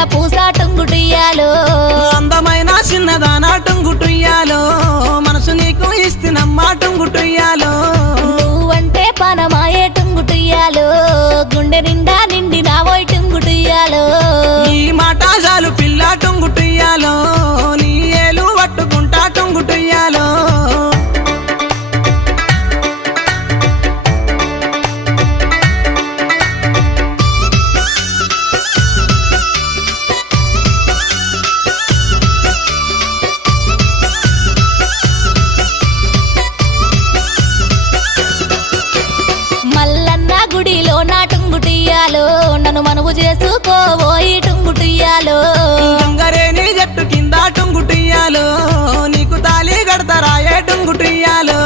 చిన్న పూస టుంగుటుయ్యాలో అందమైన చిన్నదానా టుంగుటుయ్యాలో మనసు నీకు ఇస్తున్నమ్మా టుంగుటుయ్యాలో నువ్వంటే పనమాయే టుంగుటుయ్యాలో గుండె నిండా నిండి నావోయ్ టుంగుటుయ్యాలో ఈ మాట చాలు పిల్ల టుంగుటుయ్యాలో నీ ఏలు పట్టుకుంటా టుంగుటుయ్యాలో మల్లన్న గుడిలో నా టుంగుటుయ్యాలో నన్ను మనవు చేసుకోబోయి టుంగుటుయ్యాలో గంగరేని జట్టు కింద టుంగుటుయ్యాలో నీకు తాళి కడతారాయే టుంగుటుయ్యాలో